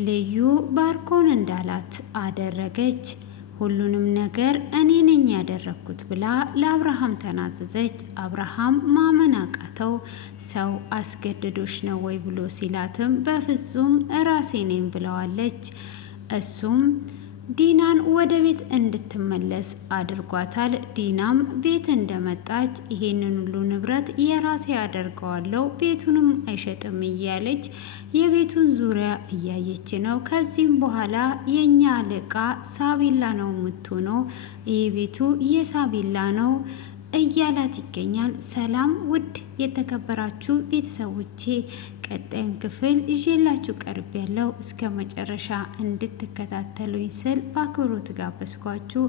ልዩ ባርኮን እንዳላት አደረገች። ሁሉንም ነገር እኔ ነኝ ያደረግኩት ብላ ለአብርሃም ተናዘዘች። አብርሃም ማመን አቃተው። ሰው አስገድዶሽ ነው ወይ ብሎ ሲላትም በፍጹም እራሴ ነኝ ብለዋለች። እሱም ዲናን ወደ ቤት እንድትመለስ አድርጓታል። ዲናም ቤት እንደመጣች ይሄንን ሁሉ ንብረት የራሴ አደርገዋለሁ፣ ቤቱንም አይሸጥም እያለች የቤቱን ዙሪያ እያየች ነው። ከዚህም በኋላ የኛ አለቃ ሳቢላ ነው የምትሆነው፣ ይህ ቤቱ የሳቢላ ነው እያላት ይገኛል። ሰላም ውድ የተከበራችሁ ቤተሰቦቼ፣ ቀጣዩን ክፍል ይዤላችሁ ቀርብ ያለው እስከ መጨረሻ እንድትከታተሉኝ ስል በአክብሮት ጋበዝኳችሁ።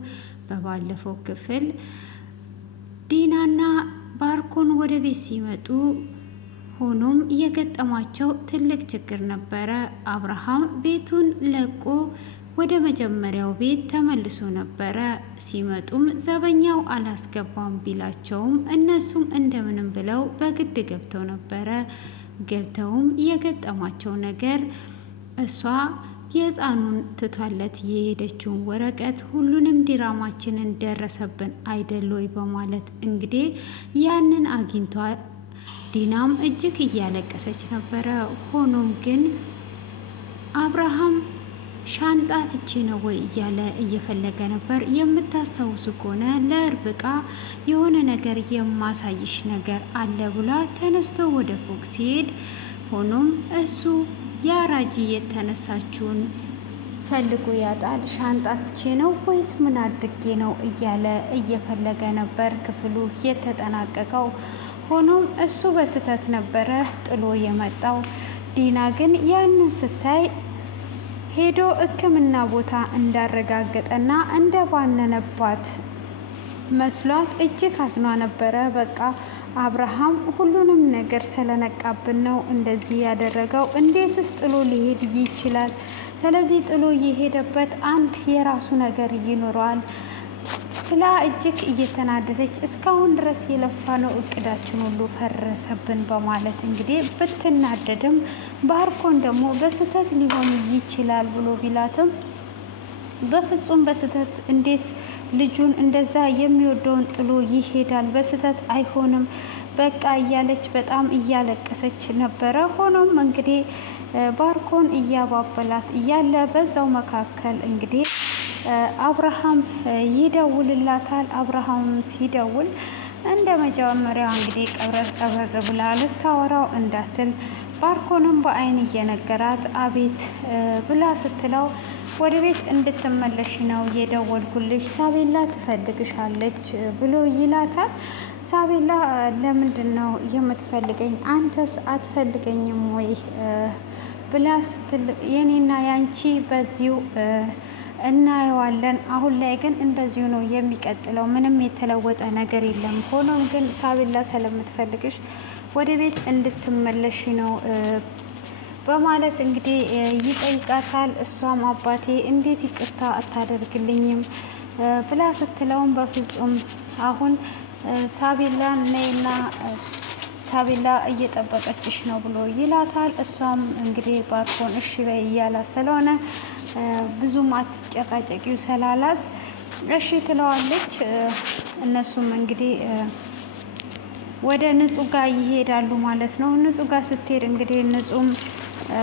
በባለፈው ክፍል ዲናና ባርኮን ወደ ቤት ሲመጡ ሆኖም የገጠማቸው ትልቅ ችግር ነበረ። አብርሃም ቤቱን ለቆ ወደ መጀመሪያው ቤት ተመልሶ ነበረ። ሲመጡም ዘበኛው አላስገባም ቢላቸውም እነሱም እንደምንም ብለው በግድ ገብተው ነበረ። ገብተውም የገጠማቸው ነገር እሷ የሕፃኑን ትቷለት የሄደችውን ወረቀት ሁሉንም ዲራማችንን ደረሰብን አይደሎይ በማለት እንግዲህ ያንን አግኝቷል። ዲናም እጅግ እያለቀሰች ነበረ። ሆኖም ግን አብርሃም ሻንጣ ትቼ ነው ወይ እያለ እየፈለገ ነበር። የምታስታውሱ ከሆነ ለርብቃ የሆነ ነገር የማሳይሽ ነገር አለ ብላ ተነስቶ ወደ ፎቅ ሲሄድ፣ ሆኖም እሱ ያራጂ የተነሳችውን ፈልጎ ያጣል። ሻንጣ ትቼ ነው ወይስ ምን አድርጌ ነው እያለ እየፈለገ ነበር ክፍሉ የተጠናቀቀው። ሆኖም እሱ በስህተት ነበረ ጥሎ የመጣው። ዲና ግን ያንን ስታይ ሄዶ ሕክምና ቦታ እንዳረጋገጠና እንደባነነባት መስሏት እጅግ አዝኗ ነበረ። በቃ አብርሃም ሁሉንም ነገር ስለነቃብን ነው እንደዚህ ያደረገው፣ እንዴትስ ጥሎ ሊሄድ ይችላል? ስለዚህ ጥሎ የሄደበት አንድ የራሱ ነገር ይኖረዋል ብላ እጅግ እየተናደደች እስካሁን ድረስ የለፋነው እቅዳችን ሁሉ ፈረሰብን በማለት እንግዲህ ብትናደድም፣ ባርኮን ደግሞ በስህተት ሊሆን ይችላል ብሎ ቢላትም በፍጹም በስህተት እንዴት ልጁን እንደዛ የሚወደውን ጥሎ ይሄዳል? በስህተት አይሆንም በቃ እያለች በጣም እያለቀሰች ነበረ። ሆኖም እንግዲህ ባርኮን እያባበላት እያለ በዛው መካከል እንግዲህ አብርሃም ይደውልላታል። አብርሃም ሲደውል እንደ መጀመሪያው እንግዲህ ቀብረር ብላ ልታወራው እንዳትል ባርኮንም በአይን እየነገራት አቤት ብላ ስትለው ወደ ቤት እንድትመለሽ ነው የደወልኩልሽ፣ ሳቤላ ትፈልግሻለች ብሎ ይላታል። ሳቤላ ለምንድን ነው የምትፈልገኝ? አንተስ አትፈልገኝም ወይ ብላ ስትል የኔና ያንቺ በዚሁ እናየዋለን። አሁን ላይ ግን እንደዚሁ ነው የሚቀጥለው፣ ምንም የተለወጠ ነገር የለም። ሆኖም ግን ሳቤላ ስለምትፈልግሽ ወደ ቤት እንድትመለሽ ነው በማለት እንግዲህ ይጠይቃታል። እሷም አባቴ እንዴት ይቅርታ አታደርግልኝም ብላ ስትለውም በፍጹም አሁን ሳቤላን ነይና ሳቤላ እየጠበቀችሽ ነው ብሎ ይላታል። እሷም እንግዲህ ባርኮን እሺ በይ እያላት ስለሆነ ብዙም አትጨቃጨቂው ስላላት እሺ ትለዋለች። እነሱም እንግዲህ ወደ ንጹህ ጋር ይሄዳሉ ማለት ነው። ንጹህ ጋር ስትሄድ እንግዲህ ንጹህም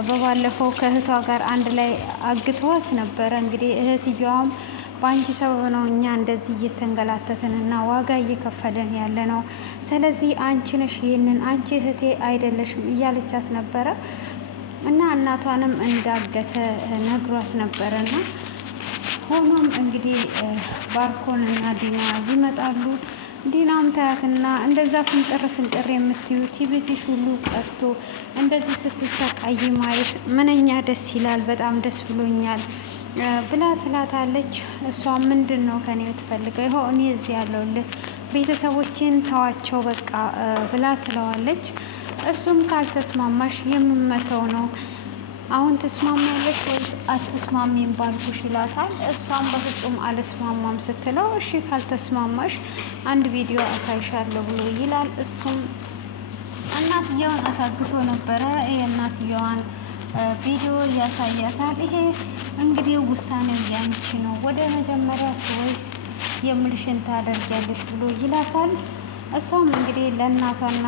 በባለፈው ከእህቷ ጋር አንድ ላይ አግተዋት ነበረ። እንግዲህ እህትየዋም በአንቺ ሰበብ ነው እኛ እንደዚህ እየተንገላተትንና ዋጋ እየከፈልን ያለ ነው። ስለዚህ አንቺ ነሽ ይህንን፣ አንቺ እህቴ አይደለሽም እያለቻት ነበረ እና እናቷንም እንዳገተ ነግሯት ነበረና ሆኖም እንግዲህ ባርኮን እና ዲና ይመጣሉ። ዲናም ታያትና እንደዛ ፍንጥር የምትዩ ቲቪቲሽ ሁሉ ቀርቶ እንደዚህ ስትሰቃይ ማየት ምንኛ ደስ ይላል፣ በጣም ደስ ብሎኛል ብላ ትላታለች። እሷ ምንድን ነው ከኔ የምትፈልገው? ይኸው እኔ እዚህ ያለሁልህ፣ ቤተሰቦችን ተዋቸው በቃ ብላ ትለዋለች። እሱም ካልተስማማሽ የምመተው ነው፣ አሁን ትስማማለሽ ወይስ አትስማሚም ባልኩሽ ይላታል። እሷም በፍጹም አልስማማም ስትለው እሺ ካልተስማማሽ አንድ ቪዲዮ አሳይሻለሁ ብሎ ይላል። እሱም እናትየዋን አሳግቶ ነበረ። የእናትየዋን ቪዲዮ ያሳያታል። ይሄ እንግዲህ ውሳኔው ያንቺ ነው፣ ወደ መጀመሪያ ወይስ የምልሽን ታደርጊያለሽ ብሎ ይላታል። እሷም እንግዲህ ለእናቷና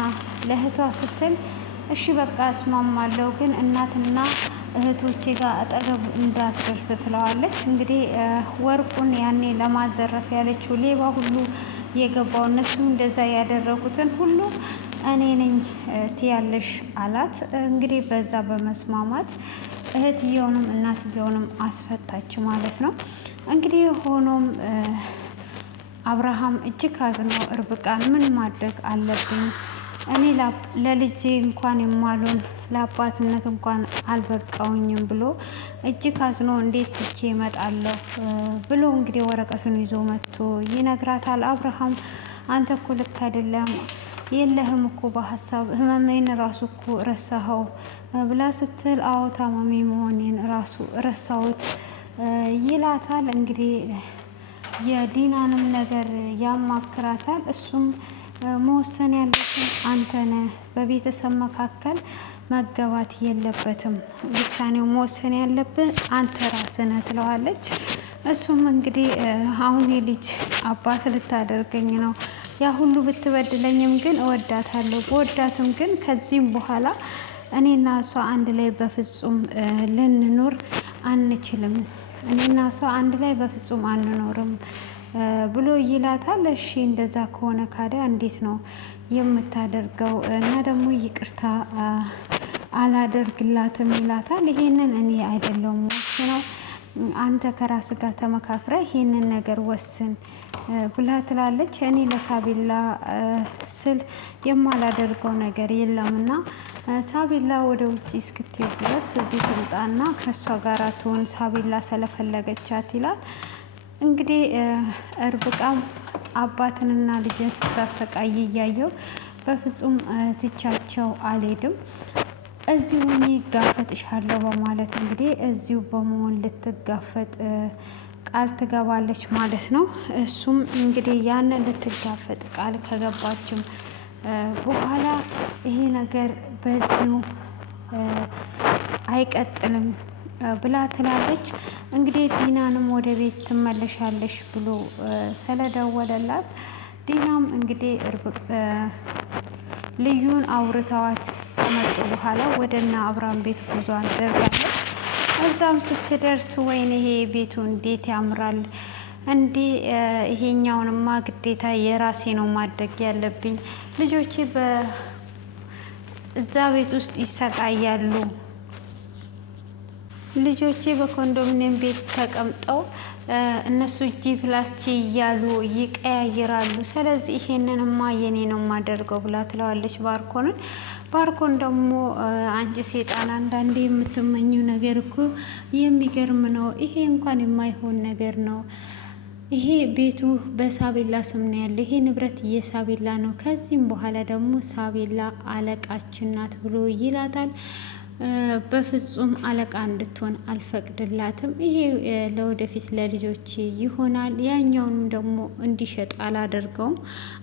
ለእህቷ ስትል እሺ በቃ እስማማለሁ፣ ግን እናትና እህቶቼ ጋር አጠገብ እንዳትደርስ ትለዋለች። እንግዲህ ወርቁን ያኔ ለማዘረፍ ያለችው ሌባ ሁሉ የገባው እነሱ እንደዛ ያደረጉትን ሁሉ እኔ ነኝ ትያለሽ አላት። እንግዲህ በዛ በመስማማት እህትየውንም እናትየውንም አስፈታች ማለት ነው። እንግዲህ ሆኖም አብርሃም እጅግ አዝኖ ርብቃን ምን ማድረግ አለብኝ እኔ ለልጄ እንኳን የማሉን ለአባትነት እንኳን አልበቃውኝም ብሎ እጅግ አዝኖ እንዴት ትቼ እመጣለሁ ብሎ እንግዲህ ወረቀቱን ይዞ መጥቶ ይነግራታል። አብርሃም አንተ እኮ ልክ አይደለም፣ የለህም እኮ በሀሳብ ህመሜን ራሱ እኮ ረሳኸው ብላ ስትል አዎ ታማሚ መሆኔን ራሱ ረሳሁት ይላታል። እንግዲህ የዲናንም ነገር ያማክራታል። እሱም መወሰን ያለብን አንተ ነህ፣ በቤተሰብ መካከል መገባት የለበትም፣ ውሳኔው መወሰን ያለብን አንተ ራስህ ነህ ትለዋለች። እሱም እንግዲህ አሁን የልጅ አባት ልታደርገኝ ነው፣ ያ ሁሉ ብትበድለኝም ግን እወዳታለሁ፣ በወዳትም ግን ከዚህም በኋላ እኔና እሷ አንድ ላይ በፍጹም ልንኖር አንችልም፣ እኔና እሷ አንድ ላይ በፍጹም አንኖርም ብሎ ይላታል። እሺ እንደዛ ከሆነ ካዲያ እንዴት ነው የምታደርገው? እና ደግሞ ይቅርታ አላደርግላትም ይላታል። ይሄንን እኔ አይደለሁም ወስነው፣ አንተ ከራስ ጋር ተመካክረ ይሄንን ነገር ወስን ብላ ትላለች። እኔ ለሳቢላ ስል የማላደርገው ነገር የለምና ሳቢላ ወደ ውጭ እስክትሄድ ድረስ እዚህ ትምጣና ከእሷ ጋር ትሆን ሳቢላ ስለፈለገቻት ይላል። እንግዲህ ርብቃም አባትንና ልጅን ስታሰቃይ እያየው በፍጹም ትቻቸው አልሄድም፣ እዚሁ ይጋፈጥሻለሁ በማለት እንግዲህ እዚሁ በመሆን ልትጋፈጥ ቃል ትገባለች ማለት ነው። እሱም እንግዲህ ያንን ልትጋፈጥ ቃል ከገባችም በኋላ ይሄ ነገር በዚሁ አይቀጥልም ብላ ትላለች። እንግዲህ ዲናንም ወደ ቤት ትመለሻለሽ ብሎ ስለደወለላት ዲናም እንግዲህ ልዩን አውርተዋት ከመጡ በኋላ ወደና አብርሃም ቤት ጉዞ አደርጋለች። እዛም ስትደርስ ወይኔ ይሄ ቤቱ እንዴት ያምራል እንዴ! ይሄኛውንማ ግዴታ የራሴ ነው ማድረግ ያለብኝ። ልጆቼ እዛ ቤት ውስጥ ይሰቃያሉ። ልጆቼ በኮንዶሚኒየም ቤት ተቀምጠው እነሱ ጂ+ጂ እያሉ ይቀያይራሉ። ስለዚህ ይሄንንማ የኔ ነው ማደርገው ብላ ትለዋለች ባርኮንን። ባርኮን ደግሞ አንቺ ሴጣን፣ አንዳንዴ የምትመኘው ነገር እኮ የሚገርም ነው። ይሄ እንኳን የማይሆን ነገር ነው። ይሄ ቤቱ በሳቤላ ስም ነው ያለው። ይሄ ንብረት የሳቤላ ነው። ከዚህም በኋላ ደግሞ ሳቤላ አለቃችን ናት ብሎ ይላታል። በፍጹም አለቃ እንድትሆን አልፈቅድላትም። ይሄ ለወደፊት ለልጆቼ ይሆናል። ያኛውንም ደግሞ እንዲሸጥ አላደርገውም፣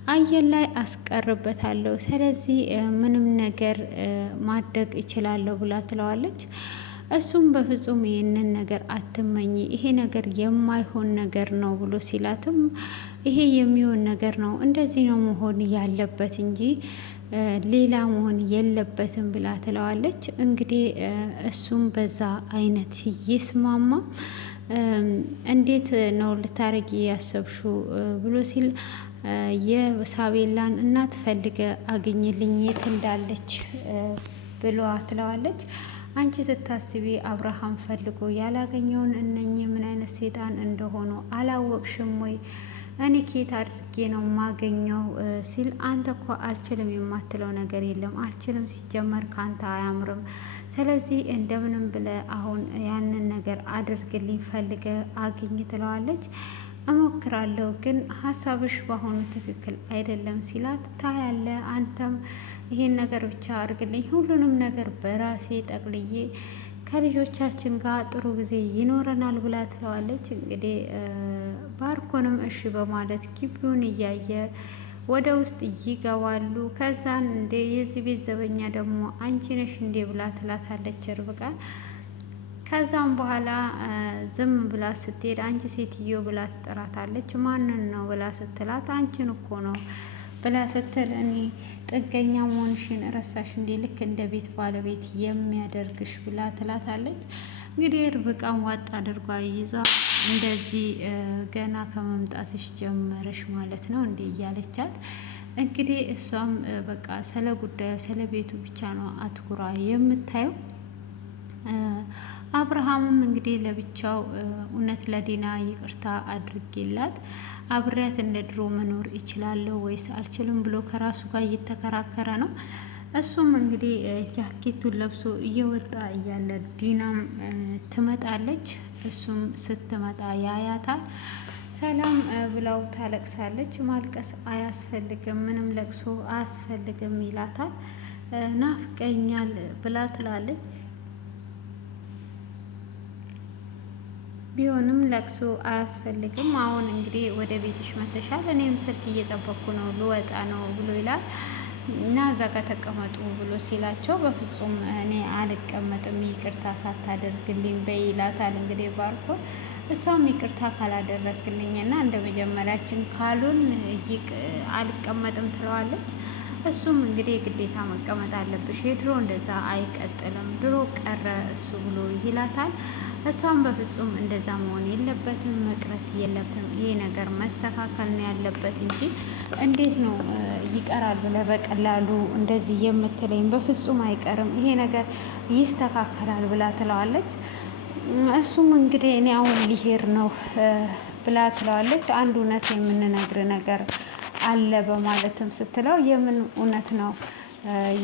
አየር ላይ አስቀርበታለሁ። ስለዚህ ምንም ነገር ማድረግ እችላለሁ ብላ ትለዋለች። እሱም በፍጹም ይህንን ነገር አትመኝ፣ ይሄ ነገር የማይሆን ነገር ነው ብሎ ሲላትም ይሄ የሚሆን ነገር ነው፣ እንደዚህ ነው መሆን ያለበት እንጂ ሌላ መሆን የለበትም ብላ ትለዋለች። እንግዲህ እሱም በዛ አይነት ይስማማ። እንዴት ነው ልታረጊ ያሰብሹ ብሎ ሲል የሳቤላን እናት ፈልገ አግኝልኝ የት እንዳለች ብሏ ትለዋለች። አንቺ ስታስቢ አብርሃም ፈልጎ ያላገኘውን እነኚህ ምን አይነት ሴጣን እንደሆኑ አላወቅሽም ወይ? እኔ ኬት አድርጌ ነው ማገኘው ሲል አንተ እኮ አልችልም የማትለው ነገር የለም። አልችልም ሲጀመር ካንተ አያምርም። ስለዚህ እንደምንም ብለ አሁን ያንን ነገር አድርግልኝ፣ ፈልገ አግኝ ትለዋለች። እሞክራለሁ ግን ሀሳብሽ በአሁኑ ትክክል አይደለም ሲላት፣ ታያለ አንተም ይሄን ነገር ብቻ አድርግልኝ፣ ሁሉንም ነገር በራሴ ጠቅልዬ ከልጆቻችን ጋር ጥሩ ጊዜ ይኖረናል ብላ ትለዋለች። እንግዲህ ባርኮንም እሺ በማለት ግቢውን እያየ ወደ ውስጥ ይገባሉ። ከዛን እንደ የዚህ ቤት ዘበኛ ደግሞ አንቺ ነሽ እንዴ ብላ ትላታለች ርብቃ። ከዛም በኋላ ዝም ብላ ስትሄድ አንቺ ሴትዮ ብላ ትጠራታለች። ማንን ነው ብላ ስትላት አንቺን እኮ ነው ብላ ስትል እኔ ጥገኛ መሆንሽን ረሳሽ እንዴ ልክ እንደ ቤት ባለቤት የሚያደርግሽ ብላ ትላታለች። እንግዲህ ርብቃን ዋጥ አድርጓ ይዟ እንደዚህ ገና ከመምጣትሽ ጀመረሽ ማለት ነው እንዴ እያለቻት እንግዲህ እሷም በቃ ስለ ጉዳዩ ስለ ቤቱ ብቻ ነው አትኩራ የምታየው። አብርሃምም እንግዲህ ለብቻው እውነት ለዲና ይቅርታ አድርጌላት አብሬያት እንደ ድሮ መኖር እችላለሁ ወይስ አልችልም ብሎ ከራሱ ጋር እየተከራከረ ነው። እሱም እንግዲህ ጃኬቱን ለብሶ እየወጣ እያለ ዲናም ትመጣለች። እሱም ስትመጣ ያያታል። ሰላም ብላው ታለቅሳለች። ማልቀስ አያስፈልግም፣ ምንም ለቅሶ አያስፈልግም ይላታል። ናፍቀኛል ብላ ትላለች። ቢሆንም ለቅሶ አያስፈልግም፣ አሁን እንግዲህ ወደ ቤትሽ መተሻል፣ እኔም ስልክ እየጠበቅኩ ነው ልወጣ ነው ብሎ ይላል። እና እዛ ጋር ተቀመጡ ብሎ ሲላቸው በፍጹም እኔ አልቀመጥም ይቅርታ ሳታደርግልኝ በይ ይላታል። እንግዲህ ባርኮ እሷም ይቅርታ ካላደረግልኝ እና እንደ መጀመሪያችን ካሉን አልቀመጥም ትለዋለች። እሱም እንግዲህ ግዴታ መቀመጥ አለብሽ፣ የድሮ እንደዛ አይቀጥልም፣ ድሮ ቀረ እሱ ብሎ ይላታል። እሷም በፍጹም እንደዛ መሆን የለበትም መቅረት የለበትም፣ ይሄ ነገር መስተካከል ነው ያለበት እንጂ እንዴት ነው ይቀራል ብለህ በቀላሉ እንደዚህ የምትለኝ? በፍጹም አይቀርም፣ ይሄ ነገር ይስተካከላል ብላ ትለዋለች። እሱም እንግዲህ እኔ አሁን ሊሄድ ነው ብላ ትለዋለች። አንድ እውነት የምንነግር ነገር አለ በማለትም ስትለው የምን እውነት ነው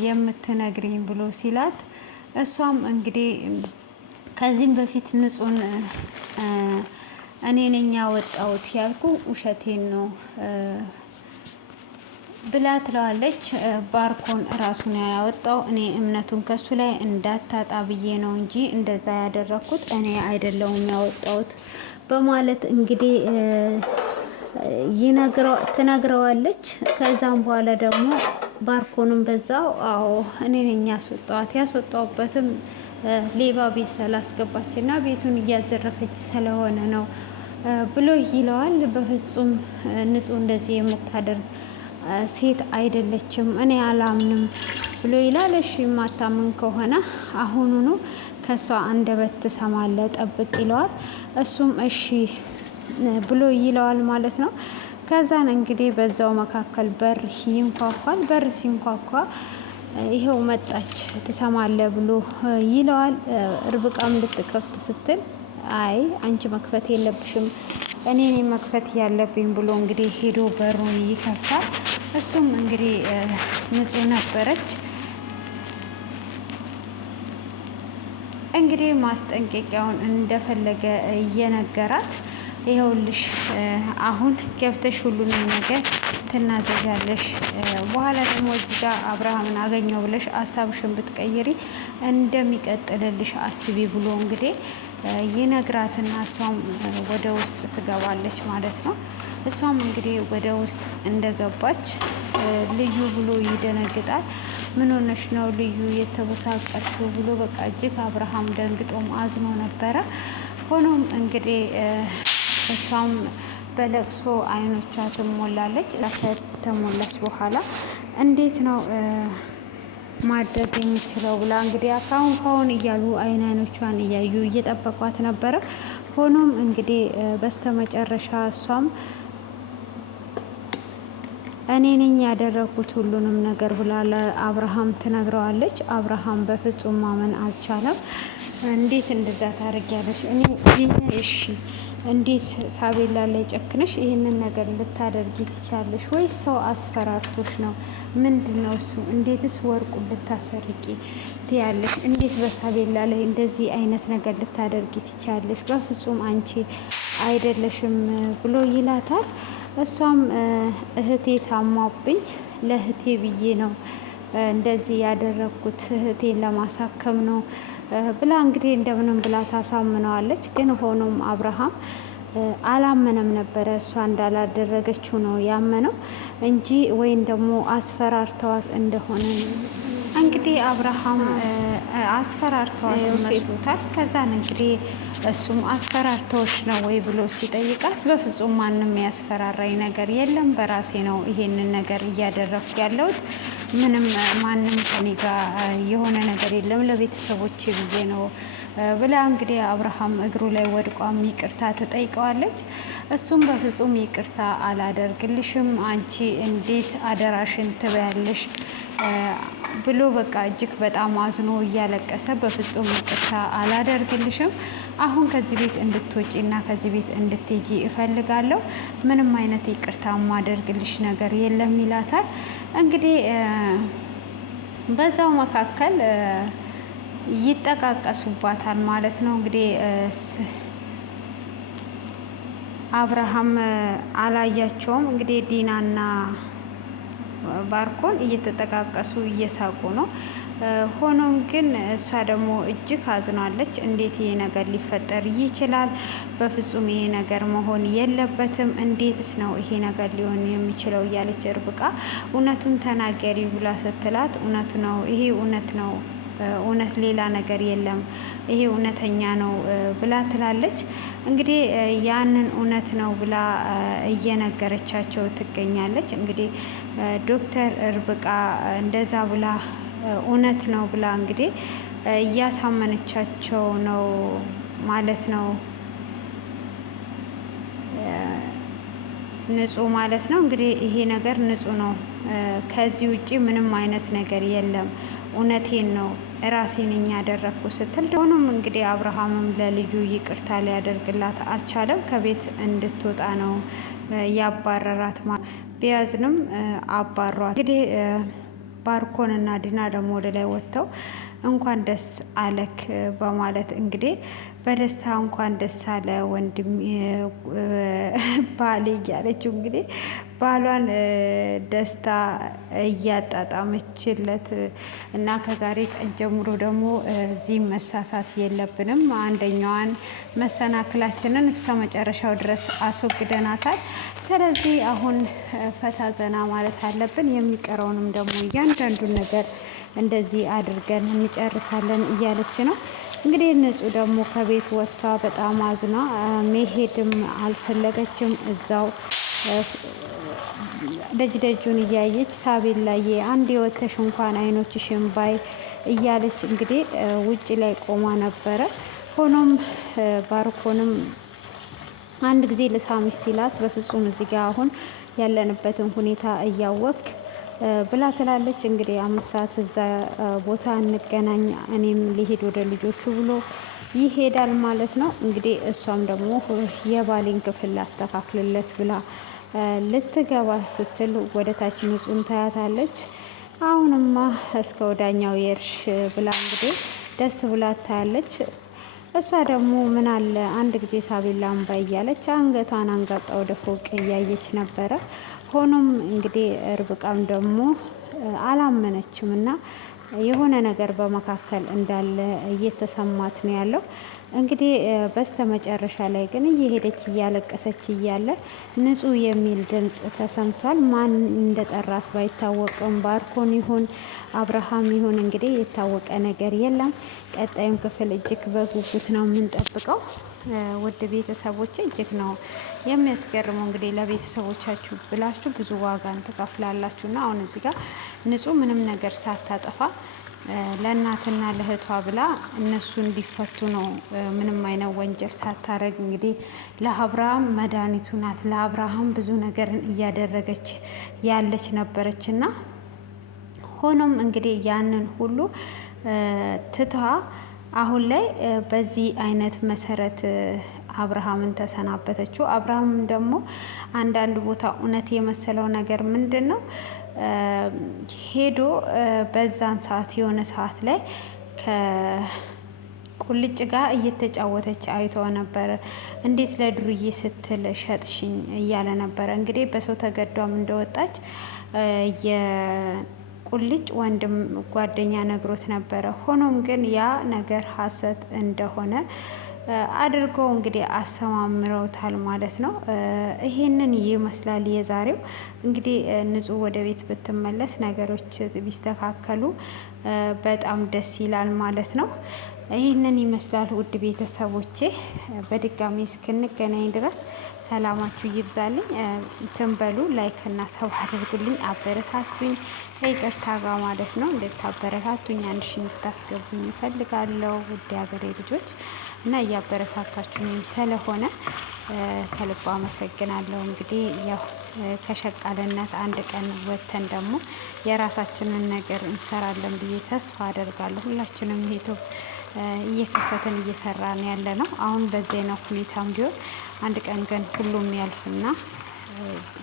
የምትነግሪኝ ብሎ ሲላት እሷም እንግዲህ ከዚህም በፊት ንጹን እኔ ነኝ ያወጣሁት ያልኩ ውሸቴን ነው ብላ ትለዋለች። ባርኮን ራሱን ያወጣው እኔ እምነቱን ከሱ ላይ እንዳታጣ ብዬ ነው እንጂ እንደዛ ያደረኩት እኔ አይደለሁም ያወጣሁት በማለት እንግዲህ ትነግረዋለች። ከዛም በኋላ ደግሞ ባርኮንም በዛው አዎ እኔ ነኝ ያስወጣሁበትም ሌባ ቤት ስላስገባች እና ቤቱን እያዘረፈች ስለሆነ ነው ብሎ ይለዋል። በፍጹም ንጹህ እንደዚህ የምታደርግ ሴት አይደለችም፣ እኔ አላምንም ብሎ ይላል። እሺ የማታምን ከሆነ አሁኑኑ ከሷ አንደበት ትሰማለህ ጠብቅ ይለዋል። እሱም እሺ ብሎ ይለዋል ማለት ነው። ከዛን እንግዲህ በዛው መካከል በር ይንኳኳል። በር ሲንኳኳ ይሄው መጣች ትሰማለህ ብሎ ይለዋል። ርብቃም ልትከፍት ስትል አይ አንቺ መክፈት የለብሽም እኔ መክፈት ያለብኝ ብሎ እንግዲህ ሄዶ በሩን ይከፍታል። እሱም እንግዲህ ንጹህ ነበረች። እንግዲህ ማስጠንቀቂያውን እንደፈለገ እየነገራት ይኸውልሽ አሁን ገብተሽ ሁሉንም ነገር ትናዘዣለሽ፣ በኋላ ደግሞ እዚህ ጋር አብርሃምን አገኘው ብለሽ ሀሳብሽን ብትቀይሪ እንደሚቀጥልልሽ አስቢ ብሎ እንግዲህ ይነግራትና እሷም ወደ ውስጥ ትገባለች ማለት ነው። እሷም እንግዲህ ወደ ውስጥ እንደገባች ልዩ ብሎ ይደነግጣል። ምን ሆነሽ ነው ልዩ የተቦሳቀርሽው ብሎ በቃ እጅግ አብርሃም ደንግጦም አዝኖ ነበረ። ሆኖም እንግዲህ እሷም በለቅሶ አይኖቿ ትሞላለች። ከተሞላች በኋላ እንዴት ነው ማድረግ የሚችለው ብላ እንግዲህ ካሁን እያሉ አይኖቿን እያዩ እየጠበቋት ነበረ። ሆኖም እንግዲህ በስተመጨረሻ እሷም እኔ ነኝ ያደረኩት ሁሉንም ነገር ብላ ለአብርሃም ትነግረዋለች። አብርሃም በፍጹም ማመን አልቻለም። እንዴት እንደዛ ታደርጊያለሽ? እሺ እንዴት ሳቤላ ላይ ጨክነሽ ይህንን ነገር ልታደርጊ ትቻለሽ? ወይስ ሰው አስፈራርቶሽ ነው? ምንድን ነው እሱ? እንዴትስ ወርቁ ልታሰርቂ ትያለሽ? እንዴት በሳቤላ ላይ እንደዚህ አይነት ነገር ልታደርጊ ትቻለሽ? በፍጹም አንቺ አይደለሽም ብሎ ይላታል። እሷም እህቴ ታማብኝ ለእህቴ ብዬ ነው እንደዚህ ያደረግኩት፣ እህቴን ለማሳከም ነው ብላ እንግዲህ እንደምንም ብላ ታሳምነዋለች። ግን ሆኖም አብርሃም አላመነም ነበረ። እሷ እንዳላደረገችው ነው ያመነው። እንጂ ወይም ደግሞ አስፈራርተዋት እንደሆነ እንግዲህ አብርሃም አስፈራርተዋት መስሎታል። ከዛን እንግዲህ እሱም አስፈራርተውሽ ነው ወይ ብሎ ሲጠይቃት በፍጹም ማንም ያስፈራራኝ ነገር የለም፣ በራሴ ነው ይሄንን ነገር እያደረኩ ያለሁት፣ ምንም ማንም ከኔ ጋር የሆነ ነገር የለም፣ ለቤተሰቦቼ ብዬ ነው ብላ እንግዲህ አብርሃም እግሩ ላይ ወድቋም ይቅርታ ትጠይቀዋለች። እሱም በፍጹም ይቅርታ አላደርግልሽም፣ አንቺ እንዴት አደራሽን ትበያለሽ ብሎ በቃ እጅግ በጣም አዝኖ እያለቀሰ በፍጹም ይቅርታ አላደርግልሽም፣ አሁን ከዚህ ቤት እንድትወጪና ከዚህ ቤት እንድትሄጂ እፈልጋለሁ፣ ምንም አይነት ይቅርታ ማደርግልሽ ነገር የለም ይላታል። እንግዲህ በዛው መካከል ይጠቃቀሱባታል ማለት ነው። እንግዲህ አብርሃም አላያቸውም። እንግዲህ ዲናና ባርኮን እየተጠቃቀሱ እየሳቁ ነው። ሆኖም ግን እሷ ደግሞ እጅግ አዝናለች። እንዴት ይሄ ነገር ሊፈጠር ይችላል? በፍጹም ይሄ ነገር መሆን የለበትም። እንዴትስ ነው ይሄ ነገር ሊሆን የሚችለው? እያለች ርብቃ እውነቱን ተናገሪ ብላ ስትላት እውነቱ ነው፣ ይሄ እውነት ነው፣ እውነት ሌላ ነገር የለም፣ ይሄ እውነተኛ ነው ብላ ትላለች። እንግዲህ ያንን እውነት ነው ብላ እየነገረቻቸው ትገኛለች። እንግዲህ ዶክተር ርብቃ እንደዛ ብላ እውነት ነው ብላ እንግዲህ እያሳመነቻቸው ነው ማለት ነው። ንጹህ ማለት ነው እንግዲህ ይሄ ነገር ንጹህ ነው፣ ከዚህ ውጪ ምንም አይነት ነገር የለም፣ እውነቴን ነው ራሴ ነኝ ያደረኩ ስትል፣ ሆኖም እንግዲህ አብርሃምም ለልጁ ይቅርታ ሊያደርግላት አልቻለም። ከቤት እንድትወጣ ነው ያባረራት። ቢያዝንም አባሯት። እንግዲህ ባርኮንና ዲና ደግሞ ወደ ላይ ወጥተው እንኳን ደስ አለክ በማለት እንግዲህ በደስታ እንኳን ደስ አለ ወንድም ባሌ እያለችው እንግዲህ ባሏን ደስታ እያጣጣመችለት እና ከዛሬ ቀን ጀምሮ ደግሞ እዚህ መሳሳት የለብንም፣ አንደኛዋን መሰናክላችንን እስከ መጨረሻው ድረስ አስወግደናታል። ስለዚህ አሁን ፈታ ዘና ማለት አለብን፣ የሚቀረውንም ደግሞ እያንዳንዱን ነገር እንደዚህ አድርገን እንጨርሳለን እያለች ነው። እንግዲህ ንጹህ ደግሞ ከቤት ወጥታ በጣም አዝና መሄድም አልፈለገችም። እዛው ደጅ ደጁን እያየች ሳቤላዬ አንድ የወተሽ እንኳን አይኖችሽን ባይ እያለች እንግዲህ ውጭ ላይ ቆማ ነበረ። ሆኖም ባርኮንም አንድ ጊዜ ልሳምሽ ሲላት በፍጹም እዚህ ጋር አሁን ያለንበትን ሁኔታ እያወቅ ብላ ትላለች። እንግዲህ 5 ሰዓት እዛ ቦታ እንገናኝ፣ እኔም ሊሄድ ወደ ልጆቹ ብሎ ይሄዳል ማለት ነው። እንግዲህ እሷም ደግሞ የባሌን ክፍል ላስተካክልለት ብላ ልትገባ ስትል ወደ ታች ንጹህን ታያታለች። አሁንማ እስከ ወዳኛው የርሽ ብላ እንግዲህ ደስ ብላ ታያለች። እሷ ደግሞ ምን አለ አንድ ጊዜ ሳቤላን ባይ እያለች አንገቷን አንጋጣ ወደ ፎቅ እያየች ነበረ። ሆኖም እንግዲህ ርብቃም ደግሞ አላመነችም እና የሆነ ነገር በመካከል እንዳለ እየተሰማት ነው ያለው። እንግዲህ በስተ መጨረሻ ላይ ግን እየሄደች እያለቀሰች እያለ ንጹህ የሚል ድምፅ ተሰምቷል። ማን እንደጠራት ባይታወቅም ባርኮን ይሁን አብርሃም ይሁን እንግዲህ የታወቀ ነገር የለም። ቀጣዩን ክፍል እጅግ በጉጉት ነው የምንጠብቀው። ውድ ቤተሰቦች እጅግ ነው የሚያስገርመው። እንግዲህ ለቤተሰቦቻችሁ ብላችሁ ብዙ ዋጋን ትከፍላላችሁ እና አሁን እዚህ ጋር ንጹህ ምንም ነገር ሳታጠፋ ለእናትና ለእህቷ ብላ እነሱ እንዲፈቱ ነው። ምንም አይነት ወንጀል ሳታረግ እንግዲህ ለአብርሃም መድኃኒቱ ናት። ለአብርሃም ብዙ ነገርን እያደረገች ያለች ነበረች እና ሆኖም እንግዲህ ያንን ሁሉ ትታ አሁን ላይ በዚህ አይነት መሰረት አብርሃምን ተሰናበተችው። አብርሃም ደግሞ አንዳንድ ቦታ እውነት የመሰለው ነገር ምንድን ነው ሄዶ በዛን ሰዓት የሆነ ሰዓት ላይ ከቁልጭ ጋር እየተጫወተች አይቶ ነበረ። እንዴት ለዱርዬ ስትል ሸጥሽኝ እያለ ነበረ። እንግዲህ በሰው ተገዷም እንደወጣች የቁልጭ ወንድም ጓደኛ ነግሮት ነበረ። ሆኖም ግን ያ ነገር ሀሰት እንደሆነ አድርገው እንግዲህ አሰማምረውታል ማለት ነው። ይሄንን ይመስላል የዛሬው እንግዲህ ንጹህ ወደ ቤት ብትመለስ ነገሮች ቢስተካከሉ በጣም ደስ ይላል ማለት ነው። ይህንን ይመስላል ውድ ቤተሰቦቼ። በድጋሚ እስክንገናኝ ድረስ ሰላማችሁ ይብዛልኝ። ትንበሉ ላይክ እና ሰብ አድርጉልኝ፣ አበረታቱኝ ከይቅርታ ጋር ማለት ነው። እንድታበረታቱኝ 1000 እንድታስገቡኝ እፈልጋለሁ ውድ ሀገሬ ልጆች እና እያበረታታችሁኝም ስለሆነ ከልብ አመሰግናለሁ። እንግዲህ ያው ከሸቃልነት አንድ ቀን ወጥተን ደግሞ የራሳችንን ነገር እንሰራለን ብዬ ተስፋ አደርጋለሁ። ሁላችንም ዩቲዩብ እየከፈትን እየሰራን ያለ ነው። አሁን በዜና ሁኔታም ቢሆን አንድ ቀን ግን ሁሉም ያልፍና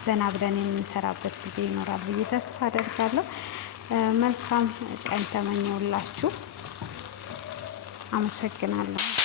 ዘና ብለን የምንሰራበት ጊዜ ይኖራል ብዬ ተስፋ አደርጋለሁ። መልካም ቀን ተመኘውላችሁ። አመሰግናለሁ።